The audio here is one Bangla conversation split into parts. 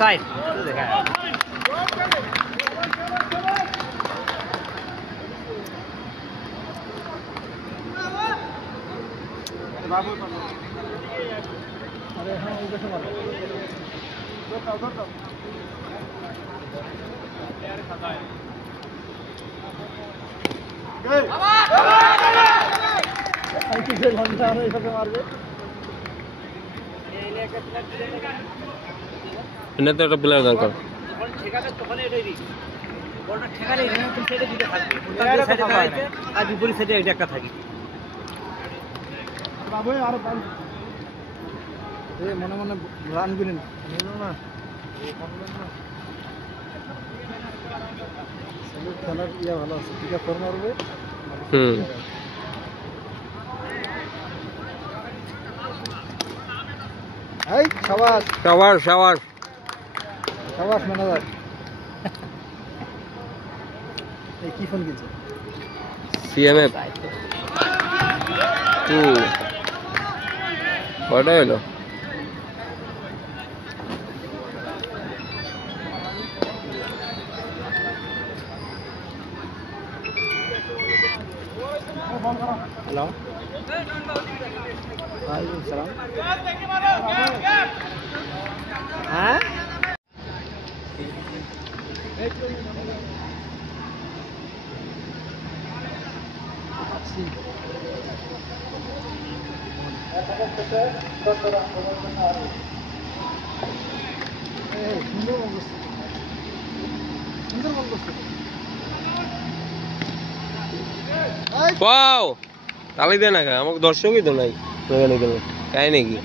साइड बाबू अरे हाँ इधर से मारो दो यार खाता है गए आई किसे लंडा है इधर से मार दे ये लेके এনে তো একটা প্লেয়ার দরকার বল ঠেকালে তখন এটাই দি বলটা ঠেকালে এখানে কোন সাইডে দিতে থাকবে কোনটা সাইডে দাঁড়াইছে আর বিপরীত সাইডে একটা একটা থাকে বাবু আর বল এ মনে মনে রান গুনেন না এই করবেন না সেলুট খেলার ইয়া ভালো আছে ঠিক আছে ফর্ম মারবে এই শাবাশ শাবাশ শাবাশ শাবাশ ম্যানেজার এই কি ফোন কিনছে সিএমএফ 2 কয়টা হলো हेलो वालेकुम सलाम हाँ ওয়াও তালি দে না আমাকে দর্শকই তো নাই ওখানে গেলে তাই নাকি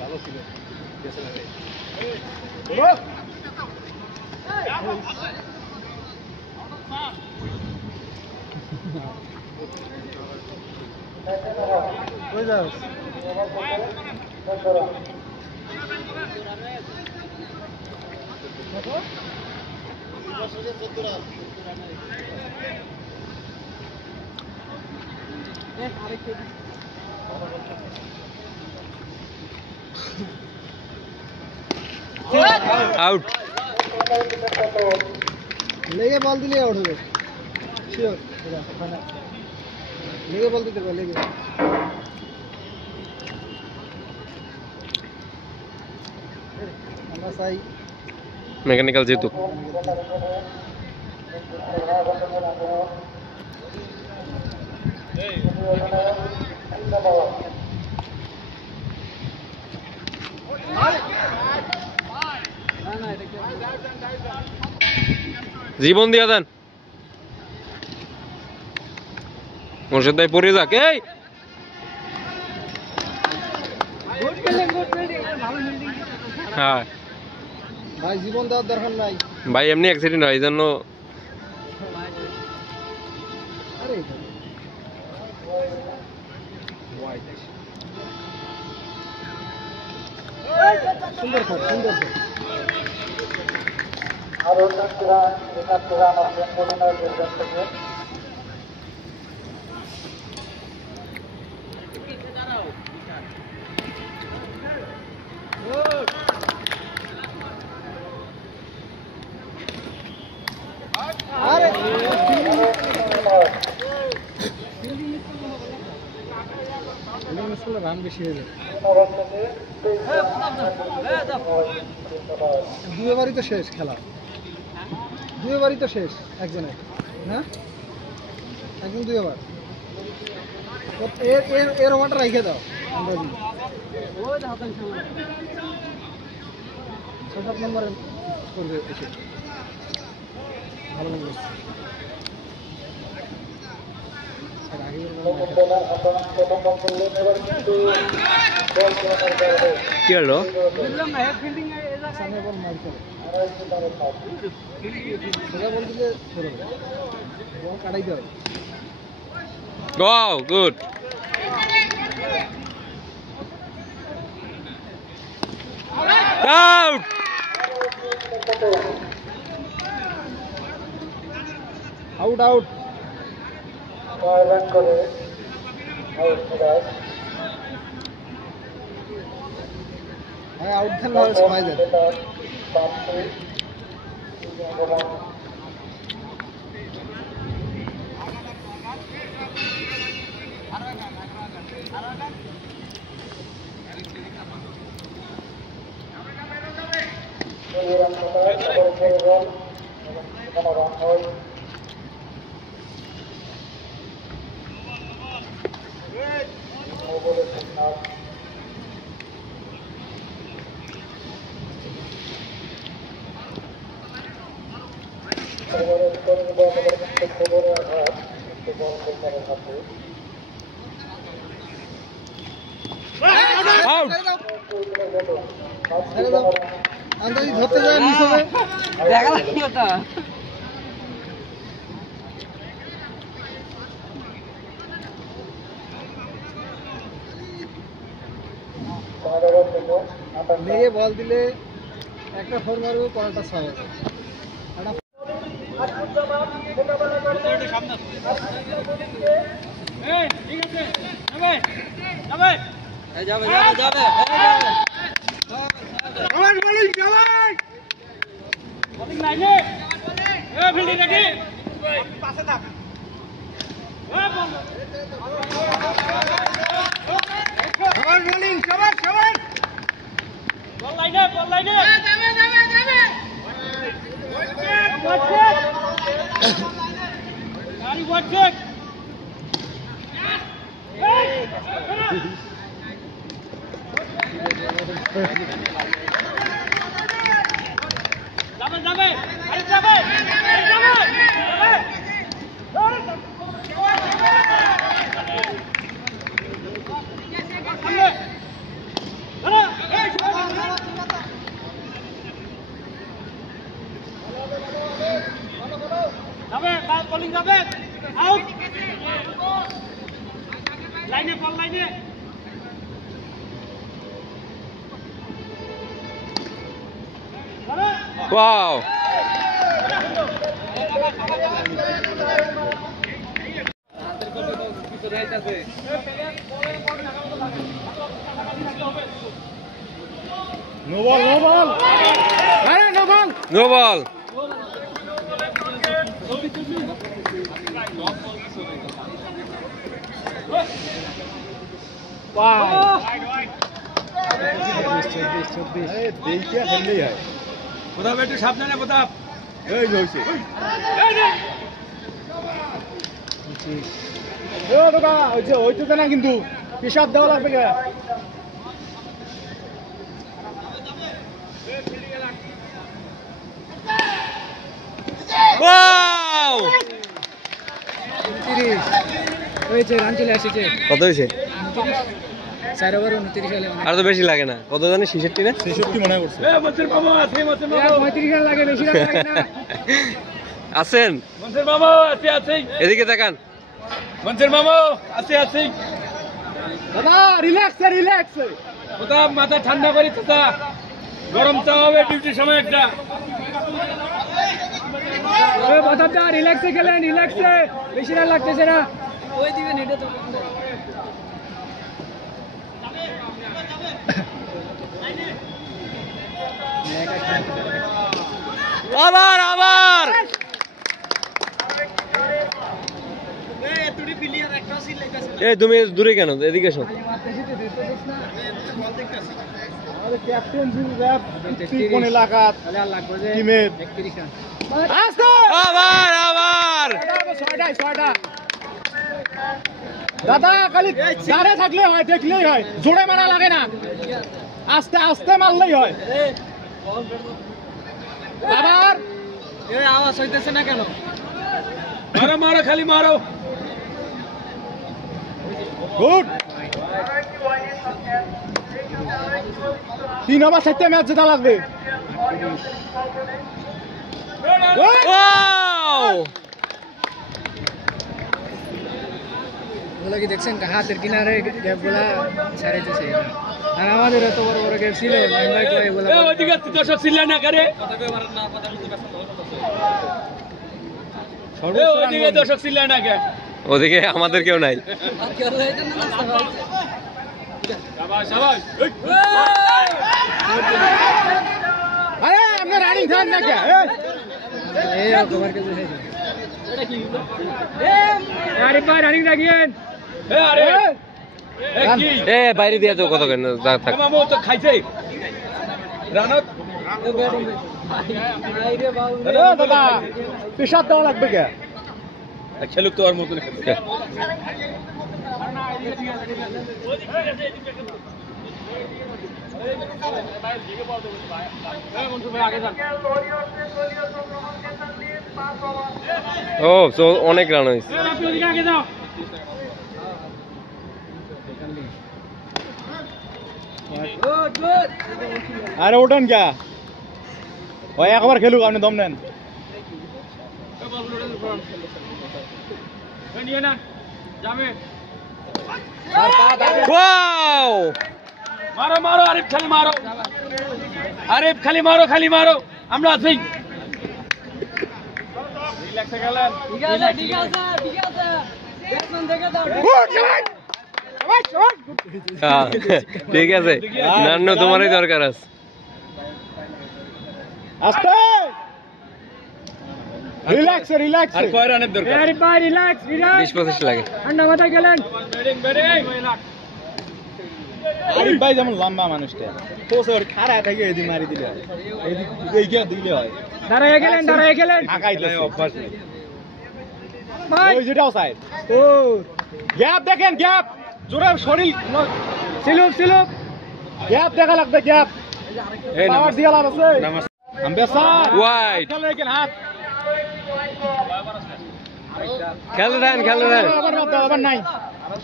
ভালো ছিল আউট लेगे बॉल दिले आउट हो गए श्योर लेगे बॉल दिते लेगे আমরা চাই মেকানিক্যাল জিতুক জীবন দিয়া দেন মোর্শেদ ভাই পড়ে যাক এই হ্যাঁ ভাই জীবন দেওয়ার দরকার নাই ভাই এমনি অ্যাক্সিডেন্ট হয় এইজন্য সুন্দর সুন্দর আরো ছাত্ররা আমাদের পরিণয় করবেন থেকে আরে রান বেশি হয়ে যায় দুবারই তো শেষ খেলা দুবারই তো শেষ একজনের হ্যাঁ একজন দুবার এর ওভারটা রেখে দাও আমরা 6-7 নম্বরে করবে এসে ভালো লাগবে কি হলো Wow, good. Out. Out out run করে আউট মিরাজ হ্যাঁ আউট খেলা সবাই যায় Out. আন্দাজি ধরতে যায় মিস হবে দেখা লাগি ওটা মেয়ে বল দিলে একটা ফোর মারবো পরেরটা 6 হবে Wow. No ball no ball আরে no ball No ball. Pratap একটু সাবধানে প্রতাপ হইতেছে না কিন্তু হিসাব দেওয়া লাগবে Wow. 29 হয়েছে রান চলে আসছে কত হয়েছে 4 ওভার 29 হলে আর তো বেশি লাগে না কত জানি 66 না 66 মনে করছে মনসুর মামা আছে মনসুর মামা 35 রান লাগে বেশি রান লাগে না আছেন মনসুর মামা আছে আছে এদিকে তাকান মনসুর মামা আছে আছে দাদা রিল্যাক্স রিল্যাক্স ওটা মাথা ঠান্ডা করি তো গরম চা হবে ডিউটির সময় একটা ওই বাতাটা রিল্যাক্সে খেলেন রিল্যাক্সে বেশি রান লাগতেছে না ওই দিকে নেটে তো আবার আবার এই তুমি দূরে কেন এদিকে এসো আমাদের ক্যাপ্টেন র্যাপ কোন এলাকা তাহলে আর লাগবে যে টিমের 31 রান আবার আবার 6টা দাদা খালি দাঁড়ে থাকলে হয় দেখলেই হয় জোরে মারা লাগে না আস্তে আস্তে মারলেই হয় আবার এই আওয়াজ হইতেছে না কেন? মারো মারো খালি মারো গুড 3 ওভার 7 ম্যাচ জেতা লাগবে ওয়াও ওগুলো কি দেখছেন হাতের কিনারে গ্যাপগুলা ছাড়াইতেছে আর আমাদের এত বড় বড় গ্যাপ ছিল আমরা কই এগুলো ওইদিকে দর্শক চিল্লা না করে ওইদিকে দর্শক চিল্লা না করে ওদিকে আমাদের কেউ নাই শাবাশ শাবাশ আরে আপনি রানিং থান না কে এই কভার কে দিছে এটা কি আরে ভাই রানিং রাখিয়েন আরে কি এ বাইরে দিয়ে তো কত কেন থাক মামু তো খাইছে রানত আরে দাদা পেশাব দাও লাগবে কে খেলুক তো আর মতন খেলুক ও তো অনেক রান হয়েছে আরে ওঠেন কে ওই একবার খেলুক আপনি দম নেন ওয়াও মারো মারো আরিফ খালি মারো আরিফ খালি মারো আমরা আছি রিল্যাক্সে গেলেন ঠিক আছে ঠিক আছে ঠিক আছে ব্যাটসম্যান দেখে দাও হ্যাঁ, ঠিক আছে নান্নু তোমারই দরকার আছে আস্তে রিল্যাক্স আর কয় রানের দরকার আরিফ ভাই রিল্যাক্স 20-25 লাগে ঠান্ডা মাথায় গেলেন আরিফ ভাই যেমন লম্বা মানুষটা তোর খাড়া থেকে এদিক মারি দিলে হয় এইদিকে দিলে হয় দাঁড়ায় গেলেন আকাইতে অভ্যাস নেই ভাই ওই যেটাও সাইড ও গ্যাপ দেখেন গ্যাপ জোরে শরীর সিলুপ গ্যাপ দেখা লাগবে গ্যাপ পাওয়ার দিয়া লাভ আছে আম্বের স্যার Wide. খেলে দেখেন হাত খেলে দেন আবার নাই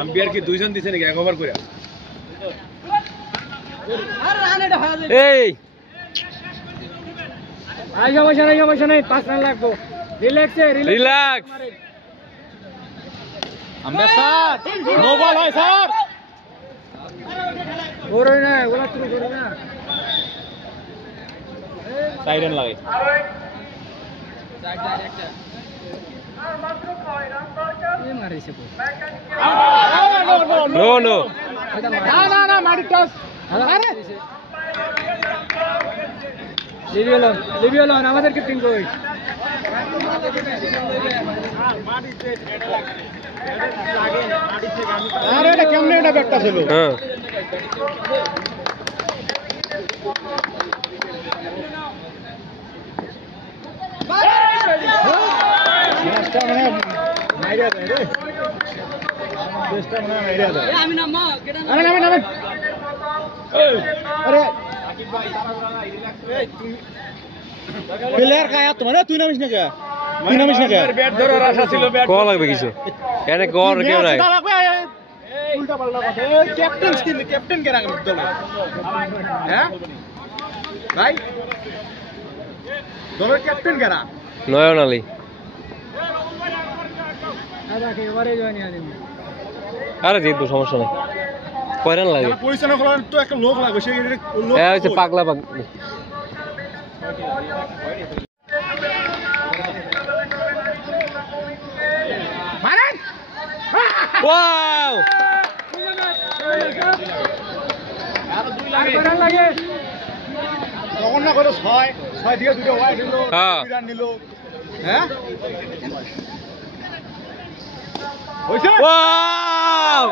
আম্বিয়ার কি দুইজন দিছে নাকি এক ওভার করে এই আই সমস্যা নাই 5 রান লাগবো relax Amber sir no ball হয় স্যার ওরই না ওলা শুরু করি না সাইডেন লাগে এই মারিছে তো নো নো না মাটি টাচ আরে লিবি হলো আমাদের ক্যাপ্টেন কই আরে এটা কেমনে এটা ব্যাটটা ছিল হ্যাঁ ম্যাচটা মানে মাইরা দেয় রে ম্যাচটা মানে মাইরা দেয় আমি নামা কেডা আরে নামে আরে প্লেয়ার কায়া তোমার তুই নামিস না কে ব্যাট ধরার আশা ছিল ব্যাট ক লাগবে কিছু এনে কর কেউ নাই উল্টা পাল্টা কথা ক্যাপ্টেন কে রাখবে দলে হ্যাঁ ভাই দলের ক্যাপ্টেন কারা নয়ন আলী আদা কে এবারে জয়েন আদিম আরে জিতবো সমস্যা নাই কয় রান লাগে পরিচালনা করার তো একটা লোক লাগবে সেই লোক হ্যাঁ হচ্ছে পাগলা মারেন ওয়াও রান লাগে তখন না করে 6 থেকে দুটো ওয়াইড নিল হ্যাঁ। 2 রান নিল হ্যাঁ হইছে ওয়াও